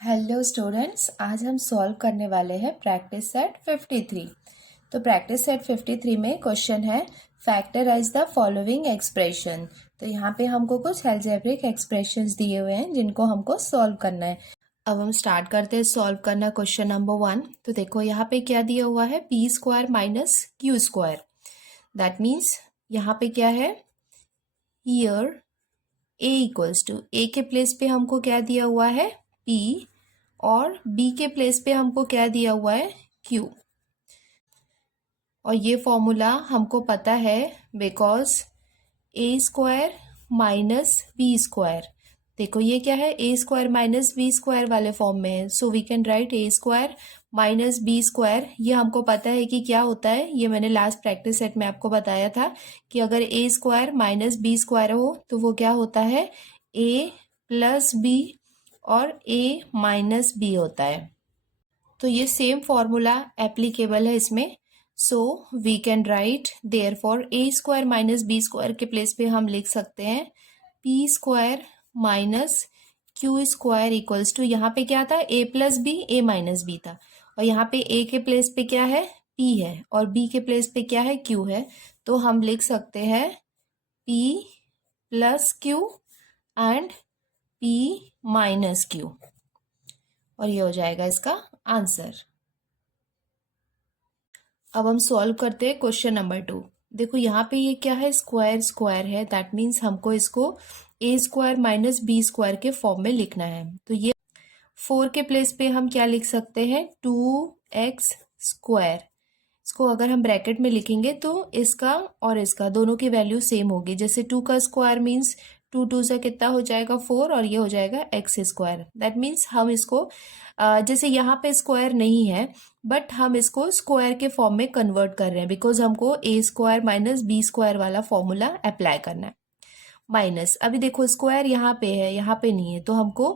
Hello students, आज हम solve करने वाले हैं प्रैक्टिस सेट 53। तो प्रैक्टिस सेट 53 में क्वेश्चन है फैक्टराइज द फॉलोइंग एक्सप्रेशन। तो यहाँ पे हमको कुछ अलजेब्रिक एक्सप्रेशंस दिए हुए हैं जिनको हमको सॉल्व करना है। अब हम स्टार्ट करते हैं सॉल्व करना क्वेश्चन नंबर 1। तो देखो यहाँ पे क्या दिया हुआ है, P square minus Q square. That means यहाँ पे क्या है, हियर ए इक्वल्स टू, ए के प्लेस पे हमको क्या दिया हुआ है, P, और B के प्लेस पे हमको क्या दिया हुआ है, Q। और ये फॉर्मूला हमको पता है because A square minus B square. देखो ये क्या है, A square minus B square वाले फॉर्म में है, so we can write A square minus B square. ये हमको पता है कि क्या होता है, ये मैंने लास्ट प्रैक्टिस सेट में आपको बताया था कि अगर ए स्क्वायर माइनस बी स्क्वायर हो तो वो क्या होता है, ए प्लस बी और ए माइनस बी होता है। तो ये सेम फॉर्मूला एप्लीकेबल है इसमें, so we can write therefore A square minus B square के प्लेस पे हम लिख सकते हैं P square minus Q square equals to, यहाँ पे क्या था, A plus B, A minus B था, और यहाँ पे ए के प्लेस पे क्या है, पी है, और बी के प्लेस पे क्या है, क्यू है। तो हम लिख सकते हैं P plus Q and P minus Q, और ये हो जाएगा इसका आंसर। अब हम सॉल्व करते हैं क्वेश्चन नंबर 2। देखो यहाँ पे ये क्या है, स्क्वायर स्क्वायर है, दैट मीन्स हमको इसको ए स्क्वायर माइनस बी स्क्वायर के फॉर्म में लिखना है। तो ये 4 के प्लेस पे हम क्या लिख सकते हैं, 2x स्क्वायर। इसको अगर हम ब्रैकेट में लिखेंगे तो इसका और इसका दोनों की वैल्यू सेम होगी। जैसे 2 का स्क्वायर मीन्स 2 2 से कितना हो जाएगा, 4, और ये हो जाएगा x स्क्वायर। दैट मीन्स हम इसको जैसे यहाँ पे स्क्वायर नहीं है बट हम इसको स्क्वायर के फॉर्म में कन्वर्ट कर रहे हैं बिकॉज हमको ए स्क्वायर माइनस बी स्क्वायर वाला फॉर्मूला अप्लाई करना है। माइनस, अभी देखो स्क्वायर यहाँ पे है, यहाँ पे नहीं है, तो हमको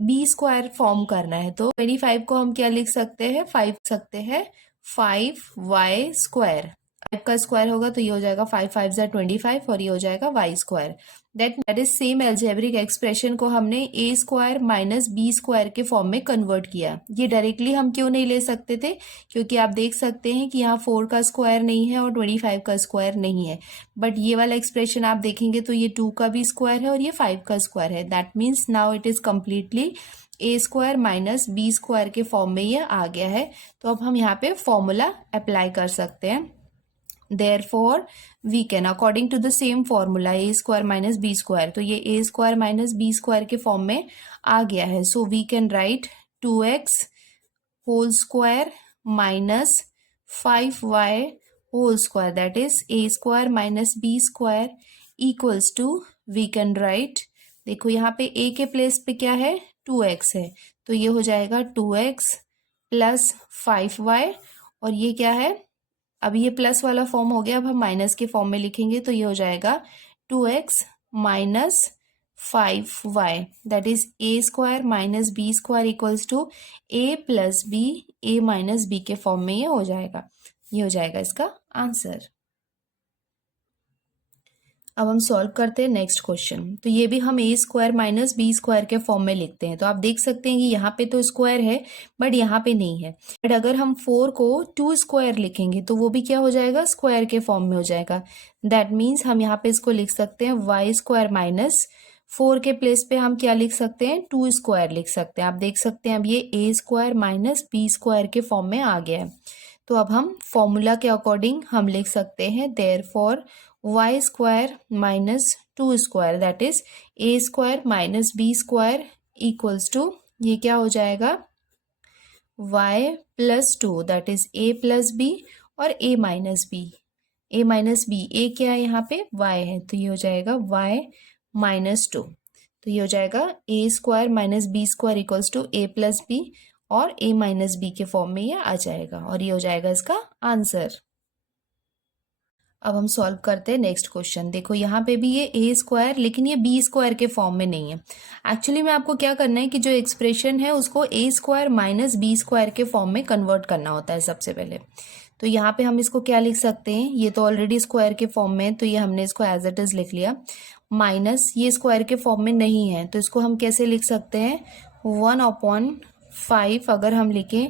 बी स्क्वायर फॉर्म करना है। तो 25 को हम क्या लिख सकते हैं, 5 सकते हैं 5y स्क्वायर। 5 का स्क्वायर होगा तो ये हो जाएगा 5 5 ज़ा 25, और ये हो जाएगा y square. That is same algebraic expression को हमने ए स्क्वायर माइनस बी स्क्वायर के फॉर्म में कन्वर्ट किया। ये डायरेक्टली हम क्यों नहीं ले सकते थे, क्योंकि आप देख सकते हैं कि यहाँ 4 का स्क्वायर नहीं है और 25 का स्क्वायर नहीं है, बट ये वाला एक्सप्रेशन आप देखेंगे तो ये 2 का भी स्क्वायर है और ये 5 का स्क्वायर है। That means now it is completely A square minus B square के फॉर्म में ये आ गया है। तो अब हम यहाँ पे फॉर्मूला अप्लाई कर सकते हैं। Therefore we can according to the same formula a square minus b square, तो ये a square minus b square के फॉर्म में आ गया है। So we can write 2x whole square minus 5y whole square, that is a square minus b square equals to, we can write, देखो यहाँ पे a के प्लेस पे क्या है, 2x है, तो ये हो जाएगा 2x प्लस 5y, और ये क्या है, अब ये प्लस वाला फॉर्म हो गया, अब हम माइनस के फॉर्म में लिखेंगे तो ये हो जाएगा 2x minus 5y, that is A square minus B square equals to A plus B, A minus B के फॉर्म में ये हो जाएगा इसका आंसर। अब हम सॉल्व करते हैं नेक्स्ट क्वेश्चन। तो ये भी हम ए स्क्वायर माइनस बी स्क्वायर के फॉर्म में लिखते हैं। तो आप देख सकते हैं कि यहाँ पे तो स्क्वायर है बट यहाँ पे नहीं है, बट अगर हम 4 को 2 स्क्वायर लिखेंगे तो वो भी क्या हो जाएगा, स्क्वायर के फॉर्म में हो जाएगा। दैट मीन्स हम यहाँ पे इसको लिख सकते हैं वाई स्क्वायर माइनस 4 के प्लेस पे हम क्या लिख सकते हैं, 2 स्क्वायर लिख सकते हैं। आप देख सकते हैं अब ये A square minus B square के फॉर्म में आ गया है। तो अब हम फॉर्मूला के अकॉर्डिंग हम लिख सकते हैं therefore y square minus 2 square, that is A square minus B square equals to, ये क्या हो जाएगा, y plus 2, that is A plus B और A minus B, A minus B, A क्या है यहाँ पे, y है, तो ये हो जाएगा y माइनस 2। तो ये हो जाएगा A square minus B square equals to A plus B, और ए माइनस बी के फॉर्म में ये आ जाएगा, और ये हो जाएगा इसका आंसर। अब हम सॉल्व करते हैं नेक्स्ट क्वेश्चन। देखो यहाँ पे भी ये ए स्क्वायर, लेकिन ये बी स्क्वायर के फॉर्म में नहीं है। एक्चुअली में आपको क्या करना है कि जो एक्सप्रेशन है उसको ए स्क्वायर माइनस बी स्क्वायर के फॉर्म में कन्वर्ट करना होता है सबसे पहले। तो यहाँ पे हम इसको क्या लिख सकते हैं, ये तो ऑलरेडी स्क्वायर के फॉर्म में है तो ये हमने इसको एज इट इज लिख लिया, माइनस ये स्क्वायर के फॉर्म में नहीं है तो इसको हम कैसे लिख सकते हैं, 1/5 अगर हम लिखें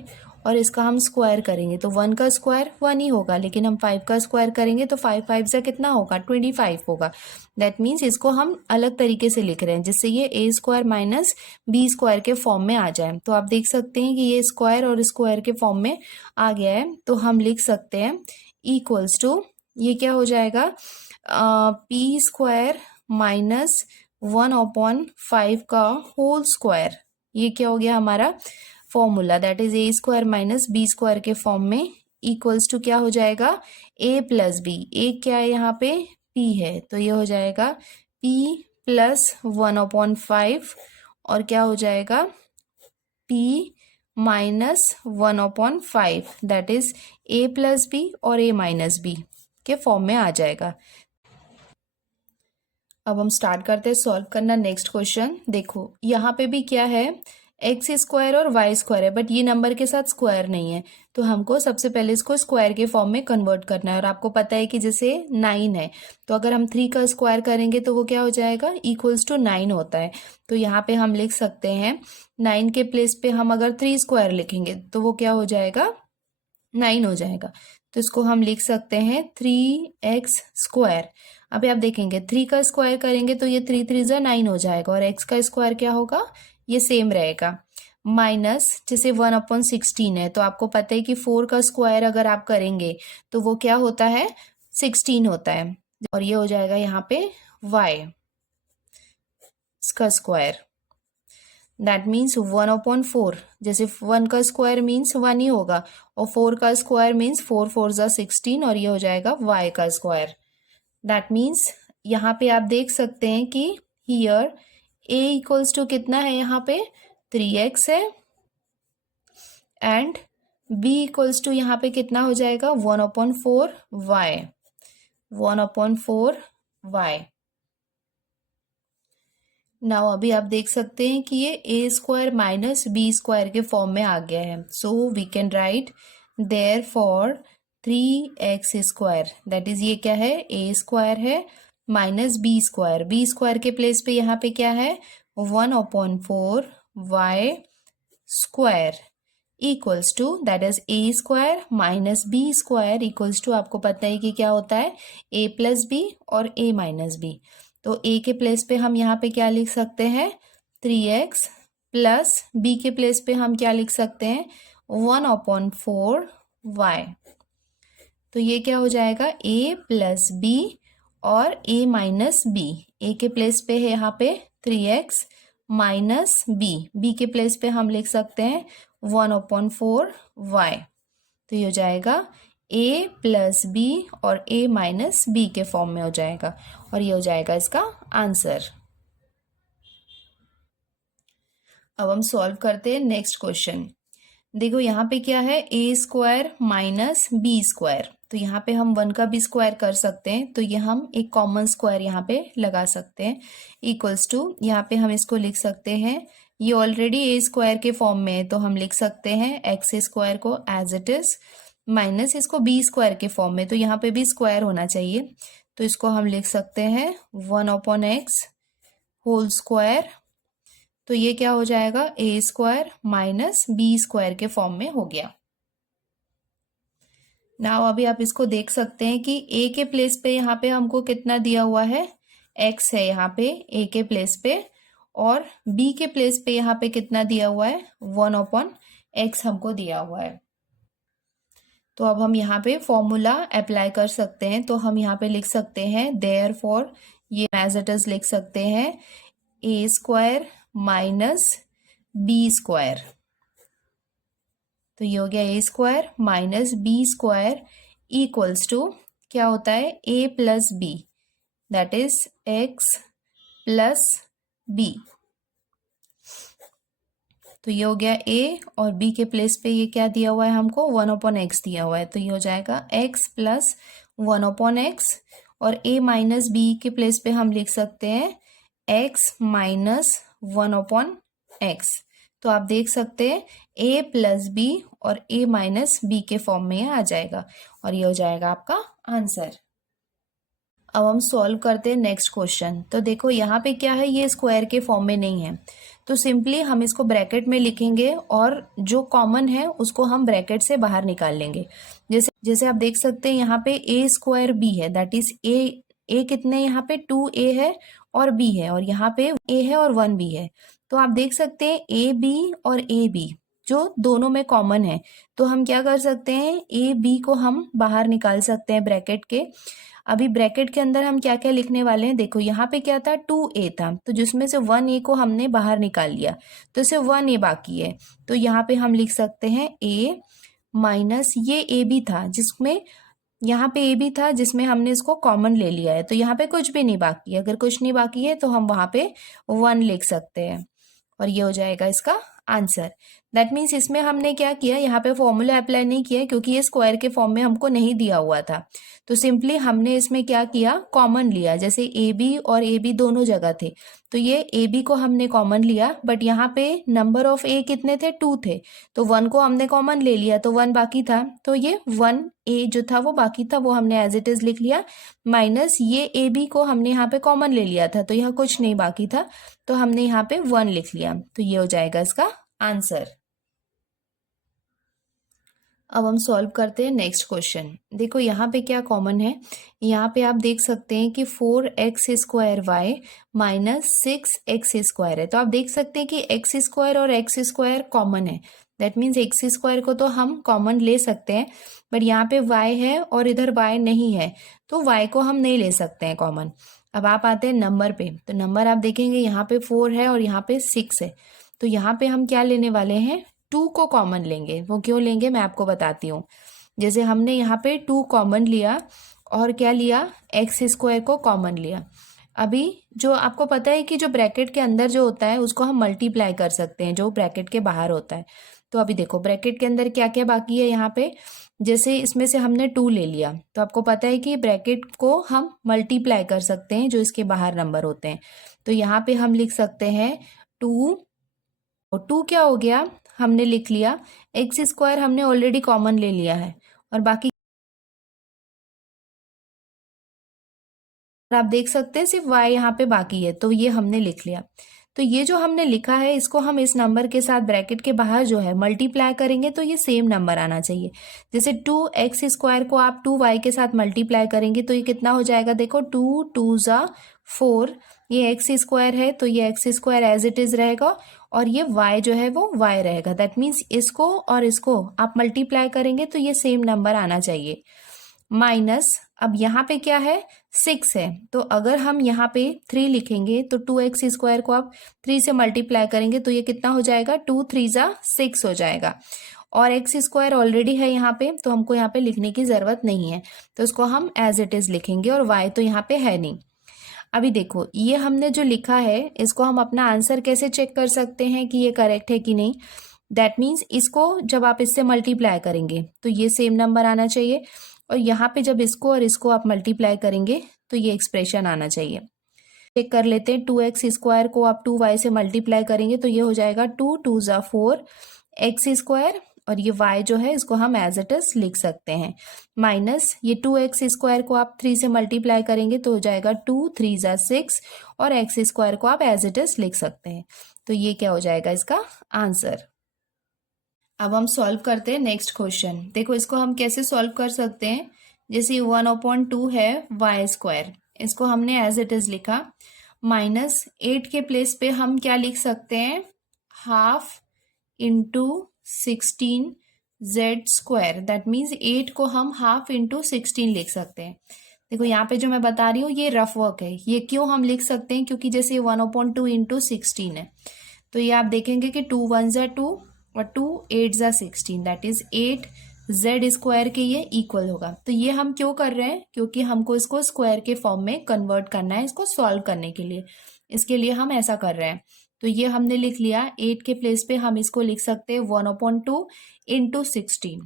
और इसका हम स्क्वायर करेंगे तो 1 का स्क्वायर 1 ही होगा, लेकिन हम 5 का स्क्वायर करेंगे तो 5 5 से कितना होगा 25 होगा। दैट मीन्स इसको हम अलग तरीके से लिख रहे हैं जिससे ये A square minus B square के फॉर्म में आ जाए। तो आप देख सकते हैं कि ये स्क्वायर और स्क्वायर के फॉर्म में आ गया है, तो हम लिख सकते हैं इक्वल्स टू, ये क्या हो जाएगा, पी स्क्वायर माइनस 1/5 का होल स्क्वायर। ये क्या हो गया हमारा formula, that is A square minus B square के फॉर्म में इक्वल्स टू क्या हो जाएगा ए प्लस बी। ए क्या है यहाँ पे, पी है, तो ये हो जाएगा पी प्लस 1/5 और क्या हो जाएगा P minus 1/5, that is A plus B और ए माइनस बी के फॉर्म में आ जाएगा। अब हम स्टार्ट करते हैं सॉल्व करना नेक्स्ट क्वेश्चन। देखो यहाँ पे भी क्या है, एक्स स्क्वायर और वाई स्क्वायर है, बट ये नंबर के साथ स्क्वायर नहीं है, तो हमको सबसे पहले इसको स्क्वायर के फॉर्म में कन्वर्ट करना है। और आपको पता है कि जैसे 9 है, तो अगर हम 3 का स्क्वायर करेंगे तो वो क्या हो जाएगा, इक्वल्स टू 9 होता है। तो यहाँ पे हम लिख सकते हैं 9 के प्लेस पे हम अगर 3 स्क्वायर लिखेंगे तो वो क्या हो जाएगा 9 हो जाएगा। तो इसको हम लिख सकते हैं 3x स्क्वायर। अभी आप देखेंगे 3 का स्क्वायर करेंगे तो ये 3 3 जा 9 हो जाएगा, और x का स्क्वायर क्या होगा, ये सेम रहेगा, माइनस जैसे 1/16 है, तो आपको पता है कि 4 का स्क्वायर अगर आप करेंगे तो वो क्या होता है 16 होता है, और ये हो जाएगा यहाँ पे y का स्क्वायर, दैट मीन्स 1/4। जैसे 1 का स्क्वायर मीन्स 1 ही होगा, और 4 का स्क्वायर मीन्स 4 4 जा 16, और ये हो जाएगा y का स्क्वायर। दैट मीन्स यहाँ पे आप देख सकते हैं कि हियर a इक्वल्स टू कितना है, यहाँ पे 3x है, एंड b इक्वल्स टू यहाँ पे कितना हो जाएगा 1/4y, 1/4y। नाउ अभी आप देख सकते हैं कि ये A square minus B square के फॉर्म में आ गया है, so we can write there for 3x square, that is ये क्या है ए स्क्वायर है माइनस बी स्क्वायर के प्लेस पे यहाँ पे क्या है 1/4y square equals to, that is A square minus B square equals to, आपको पता है कि क्या होता है ए प्लस बी और ए माइनस बी। तो a के प्लेस पे हम यहाँ पे क्या लिख सकते हैं 3x, प्लस b के प्लेस पे हम क्या लिख सकते हैं 1/4y। तो ये क्या हो जाएगा a प्लस b और a माइनस b। a के प्लेस पे है यहाँ पे 3x माइनस b के प्लेस पे हम लिख सकते हैं 1/4y। तो ये हो जाएगा a प्लस बी और a माइनस बी के फॉर्म में हो जाएगा, और ये हो जाएगा इसका आंसर। अब हम सॉल्व करते हैं नेक्स्ट क्वेश्चन। देखो यहाँ पे क्या है A square minus B square, तो यहाँ पे हम 1 का भी स्क्वायर कर सकते हैं, तो ये हम एक कॉमन स्क्वायर यहाँ पे लगा सकते हैं इक्वल्स टू, यहाँ पे हम इसको लिख सकते हैं, ये ऑलरेडी ए स्क्वायर के फॉर्म में है, तो हम लिख सकते हैं एक्स स्क्वायर को एज इट इज माइनस इसको बी स्क्वायर के फॉर्म में, तो यहाँ पे भी स्क्वायर होना चाहिए, तो इसको हम लिख सकते हैं 1/x होल स्क्वायर। तो ये क्या हो जाएगा A square minus B square के फॉर्म में हो गया। नाउ अभी आप इसको देख सकते हैं कि ए के प्लेस पे यहाँ पे हमको कितना दिया हुआ है एक्स है यहाँ पे ए के प्लेस पे, और बी के प्लेस पे यहाँ पे कितना दिया हुआ है 1/x हमको दिया हुआ है। तो अब हम यहाँ पे फॉर्मूला अप्लाई कर सकते हैं, तो हम यहाँ पे लिख सकते हैं देयरफॉर, ये एज इट इज लिख सकते हैं A square minus B square. तो ये हो गया A square minus B square equals to क्या होता है A plus B, that is X plus B. तो ये हो गया a, और b के प्लेस पे ये क्या दिया हुआ है हमको 1/x दिया हुआ है, तो ये हो जाएगा x प्लस 1/x, और a माइनस b के प्लेस पे हम लिख सकते हैं x माइनस 1/x। तो आप देख सकते हैं a प्लस b और a माइनस b के फॉर्म में आ जाएगा, और ये हो जाएगा आपका आंसर। अब हम सॉल्व करते हैं नेक्स्ट क्वेश्चन। तो देखो यहाँ पे क्या है, ये स्क्वायर के फॉर्म में नहीं है, तो सिंपली हम इसको ब्रैकेट में लिखेंगे और जो कॉमन है उसको हम ब्रैकेट से बाहर निकाल लेंगे। जैसे जैसे आप देख सकते हैं यहाँ पे ए स्क्वायर बी है, दैट इज ए कितने यहाँ पे 2a है और b है, और यहाँ पे a है और 1b है। तो आप देख सकते हैं ए बी और ए बी जो दोनों में कॉमन है, तो हम क्या कर सकते हैं, ए बी को हम बाहर निकाल सकते हैं ब्रैकेट के। अभी ब्रैकेट के अंदर हम क्या क्या लिखने वाले हैं, देखो यहाँ पे क्या था 2a था, तो जिसमें से 1a को हमने बाहर निकाल लिया, तो इसे 1a बाकी है। तो यहाँ पे हम लिख सकते हैं a माइनस ये ए बी था जिसमें, यहाँ पे ए बी था जिसमें हमने इसको कॉमन ले लिया है, तो यहाँ पे कुछ भी नहीं बाकी है। अगर कुछ नहीं बाकी है तो हम वहां पे 1 लिख सकते हैं और ये हो जाएगा इसका आंसर। दैट मीन्स इसमें हमने क्या किया, यहाँ पे फॉर्मूला अप्लाई नहीं किया क्योंकि ये स्क्वायर के फॉर्म में हमको नहीं दिया हुआ था। तो सिंपली हमने इसमें क्या किया, कॉमन लिया। जैसे ए बी और ए बी दोनों जगह थे, तो ये ए बी को हमने कॉमन लिया, बट यहाँ पे नंबर ऑफ ए कितने थे, 2 थे, तो 1 को हमने कॉमन ले लिया, तो 1 बाकी था, तो ये 1a जो था वो बाकी था, वो हमने एज इट इज लिख लिया। माइनस ये ए बी को हमने यहाँ पे कॉमन ले लिया था, तो यहाँ कुछ नहीं बाकी था, तो हमने यहाँ पे 1 लिख लिया। तो ये हो जाएगा इसका आंसर। अब हम सॉल्व करते हैं नेक्स्ट क्वेश्चन। देखो यहाँ पे क्या कॉमन है, यहाँ पे आप देख सकते हैं कि 4x square Y minus 6x square है। तो आप देख सकते हैं कि x स्क्वायर और x स्क्वायर कॉमन है, दैट मीन्स x स्क्वायर को तो हम कॉमन ले सकते हैं, बट यहाँ पे y है और इधर y नहीं है, तो y को हम नहीं ले सकते हैं कॉमन। अब आप आते हैं नंबर पे, तो नंबर आप देखेंगे यहाँ पे 4 है और यहाँ पे 6 है, तो यहाँ पे हम क्या लेने वाले हैं, 2 को कॉमन लेंगे। वो क्यों लेंगे मैं आपको बताती हूँ। जैसे हमने यहाँ पे 2 कॉमन लिया और क्या लिया, एक्स स्क्वायर को कॉमन लिया। अभी जो आपको पता है कि जो ब्रैकेट के अंदर जो होता है उसको हम मल्टीप्लाई कर सकते हैं जो ब्रैकेट के बाहर होता है। तो अभी देखो ब्रैकेट के अंदर क्या क्या बाकी है यहाँ पे, जैसे इसमें से हमने 2 ले लिया, तो आपको पता है कि ब्रैकेट को हम मल्टीप्लाई कर सकते हैं जो इसके बाहर नंबर होते हैं। तो यहाँ पे हम लिख सकते हैं 2, और 2 क्या हो गया, हमने लिख लिया, एक्स स्क्वायर हमने ऑलरेडी कॉमन ले लिया है, और बाकी आप देख सकते हैं सिर्फ y यहाँ पे बाकी है, तो ये हमने लिख लिया। तो ये जो हमने लिखा है इसको हम इस नंबर के साथ ब्रैकेट के बाहर जो है मल्टीप्लाई करेंगे, तो ये सेम नंबर आना चाहिए। जैसे 2x स्क्वायर को आप 2y के साथ मल्टीप्लाई करेंगे तो ये कितना हो जाएगा, देखो 2 2 जा 4, ये एक्स स्क्वायर है तो ये X square as it is रहेगा, और ये y जो है वो y रहेगा। दैट मीन्स इसको और इसको आप मल्टीप्लाई करेंगे तो ये सेम नंबर आना चाहिए। माइनस अब यहाँ पे क्या है, 6 है, तो अगर हम यहाँ पे 3 लिखेंगे तो 2x स्क्वायर को आप 3 से मल्टीप्लाई करेंगे तो ये कितना हो जाएगा, 2 3 जा 6 हो जाएगा, और एक्स स्क्वायर ऑलरेडी है यहाँ पे, तो हमको यहाँ पे लिखने की जरूरत नहीं है, तो इसको हम एज इट इज लिखेंगे, और y तो यहाँ पे है नहीं। अभी देखो ये हमने जो लिखा है इसको हम अपना आंसर कैसे चेक कर सकते हैं कि ये करेक्ट है कि नहीं। दैट मीन्स इसको जब आप इससे मल्टीप्लाई करेंगे तो ये सेम नंबर आना चाहिए, और यहाँ पे जब इसको और इसको आप मल्टीप्लाई करेंगे तो ये एक्सप्रेशन आना चाहिए। चेक कर लेते हैं, 2x स्क्वायर को आप 2y से मल्टीप्लाई करेंगे तो ये हो जाएगा 2 2 जा 4 एक्स स्क्वायर, और ये y जो है इसको हम एज इट इज लिख सकते हैं। माइनस ये 2x स्क्वायर को आप 3 से मल्टीप्लाई करेंगे तो हो जाएगा 2 3 जा 6, और एक्स स्क्वायर को आप एज इट इज लिख सकते हैं। तो ये क्या हो जाएगा इसका आंसर। अब हम सॉल्व करते हैं नेक्स्ट क्वेश्चन। देखो इसको हम कैसे सॉल्व कर सकते हैं, जैसे 1/2 है वाई स्क्वायर, इसको हमने एज इट इज लिखा, माइनस 8 के प्लेस पे हम क्या लिख सकते हैं, half into 16 Z square, that means 8 को हम हाफ इंटू 16 लिख सकते हैं। देखो यहाँ पे जो मैं बता रही हूँ ये रफ वर्क है, ये क्यों हम लिख सकते हैं, क्योंकि जैसे 1/2 इंटू 16 है, तो ये आप देखेंगे कि 2 1 जा 2 और 2 8 जा 16, दैट इज 8 जेड स्क्वायर के ये इक्वल होगा। तो ये हम क्यों कर रहे हैं, क्योंकि हमको इसको स्क्वायर के फॉर्म में कन्वर्ट करना है, इसको सॉल्व करने के लिए, इसके लिए हम ऐसा कर रहे हैं। तो ये हमने लिख लिया, 8 के प्लेस पे हम इसको लिख सकते हैं 1/2 इंटू 16।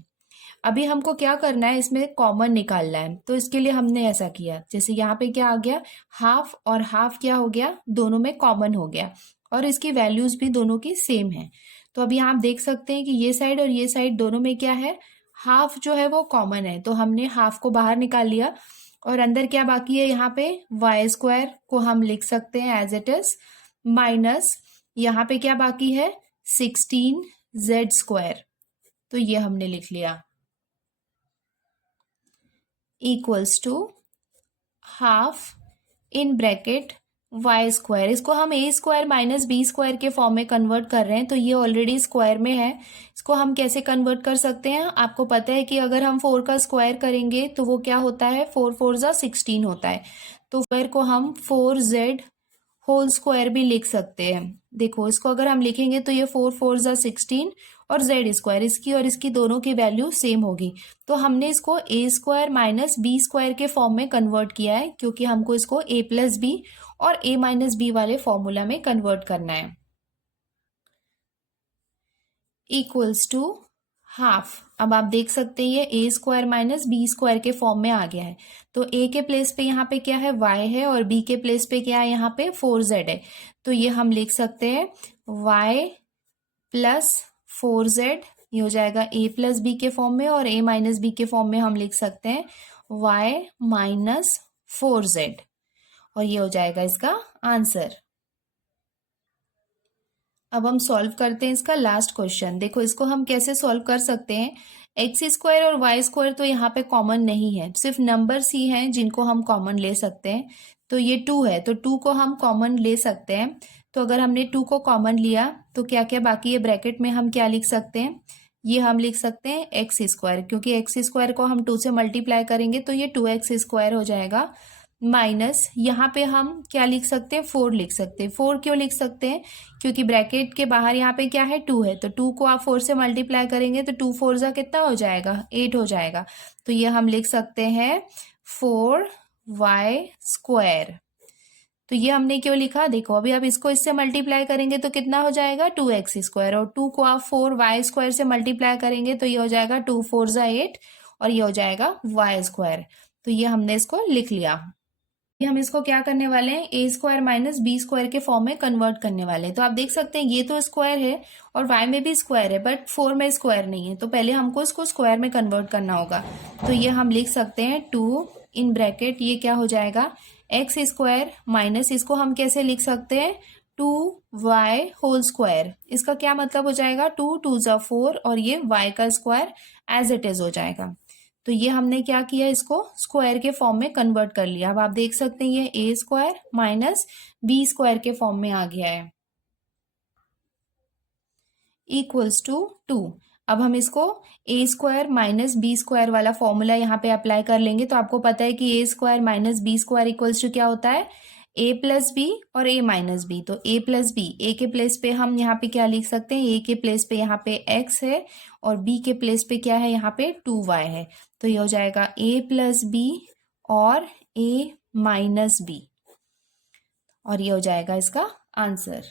अभी हमको क्या करना है, इसमें कॉमन निकालना है, तो इसके लिए हमने ऐसा किया, जैसे यहाँ पे क्या आ गया, हाफ और हाफ क्या हो गया, दोनों में कॉमन हो गया, और इसकी वैल्यूज भी दोनों की सेम है। तो अभी आप देख सकते हैं कि ये साइड और ये साइड दोनों में क्या है, हाफ जो है वो कॉमन है, तो हमने हाफ को बाहर निकाल लिया, और अंदर क्या बाकी है, यहाँ पे वाई स्क्वायर को हम लिख सकते हैं एज इट इज, माइनस यहाँ पे क्या बाकी है, 16z²। तो ये हमने लिख लिया equals to half in bracket y²। इसको हम a² माइनस b² के फॉर्म में कन्वर्ट कर रहे हैं, तो ये ऑलरेडी स्क्वायर में है। इसको हम कैसे कन्वर्ट कर सकते हैं, आपको पता है कि अगर हम 4 का स्क्वायर करेंगे तो वो क्या होता है, 4 4 जा 16 होता है। तो स्क्वायर को हम 4z² भी लिख सकते हैं। देखो इसको अगर हम लिखेंगे तो ये 4 4 जा 16 और z², इसकी और इसकी दोनों की वैल्यू सेम होगी। तो हमने इसको a² माइनस b² के फॉर्म में कन्वर्ट किया है, क्योंकि हमको इसको a प्लस बी और a माइनस बी वाले फॉर्मूला में कन्वर्ट करना है। Equals to half. अब आप देख सकते हैं ये a² माइनस b² के फॉर्म में आ गया है। तो a के प्लेस पे यहाँ पे क्या है, y है, और b के प्लेस पे क्या है, यहाँ पे 4z है। तो ये हम लिख सकते हैं y प्लस 4z, ये हो जाएगा a प्लस बी के फॉर्म में, और a माइनस बी के फॉर्म में हम लिख सकते हैं y माइनस 4z, और ये हो जाएगा इसका आंसर। अब हम सॉल्व करते हैं इसका लास्ट क्वेश्चन। देखो इसको हम कैसे सॉल्व कर सकते हैं, x² और y² तो यहाँ पे कॉमन नहीं है, सिर्फ नंबर्स ही हैं जिनको हम कॉमन ले सकते हैं। तो ये 2 है, तो 2 को हम कॉमन ले सकते हैं। तो अगर हमने 2 को कॉमन लिया तो क्या क्या बाकी है, ब्रैकेट में हम क्या लिख सकते हैं, ये हम लिख सकते हैं x², क्योंकि x² को हम 2 से मल्टीप्लाई करेंगे तो ये 2x² हो जाएगा। माइनस यहाँ पे हम क्या लिख सकते हैं, 4 लिख सकते हैं। 4 क्यों लिख सकते हैं, क्योंकि ब्रैकेट के बाहर यहाँ पे क्या है, 2 है, तो 2 को आप 4 से मल्टीप्लाई करेंगे तो 2 4 जा कितना हो जाएगा, 8 हो जाएगा। तो ये हम लिख सकते हैं 4y²। तो ये हमने क्यों लिखा, देखो अभी अब इसको इससे मल्टीप्लाई करेंगे तो कितना हो जाएगा, 2x², और 2 को आप 4y² से मल्टीप्लाई करेंगे तो ये हो जाएगा 2 4 जा 8, और ये हो जाएगा y²। तो ये हमने इसको लिख लिया। हम इसको क्या करने वाले हैं, a² माइनस b² के फॉर्म में कन्वर्ट करने वाले हैं। तो आप देख सकते हैं ये तो स्क्वायर है और y में भी स्क्वायर है, बट 4 में स्क्वायर नहीं है, तो पहले हमको इसको स्क्वायर में कन्वर्ट करना होगा। तो ये हम लिख सकते हैं 2 इन ब्रैकेट, ये क्या हो जाएगा, x² माइनस, इसको हम कैसे लिख सकते हैं, 2y²। इसका क्या मतलब हो जाएगा, 2 2 जा 4, और ये y का स्क्वायर एज इट इज हो जाएगा। तो ये हमने क्या किया, इसको स्क्वायर के फॉर्म में कन्वर्ट कर लिया। अब आप देख सकते हैं ये a² माइनस b² के फॉर्म में आ गया है, इक्वल्स टू 2। अब हम इसको a² माइनस b² वाला फॉर्मूला यहाँ पे अप्लाई कर लेंगे। तो आपको पता है कि a² minus b² equals to क्या होता है, a प्लस बी और a माइनस बी। तो a प्लस बी, a के प्लेस पे हम यहाँ पे क्या लिख सकते हैं, a के प्लेस पे यहाँ पे x है, और b के प्लेस पे क्या है, यहाँ पे 2y है। तो ये हो जाएगा a प्लस बी और a माइनस बी, और ये हो जाएगा इसका आंसर।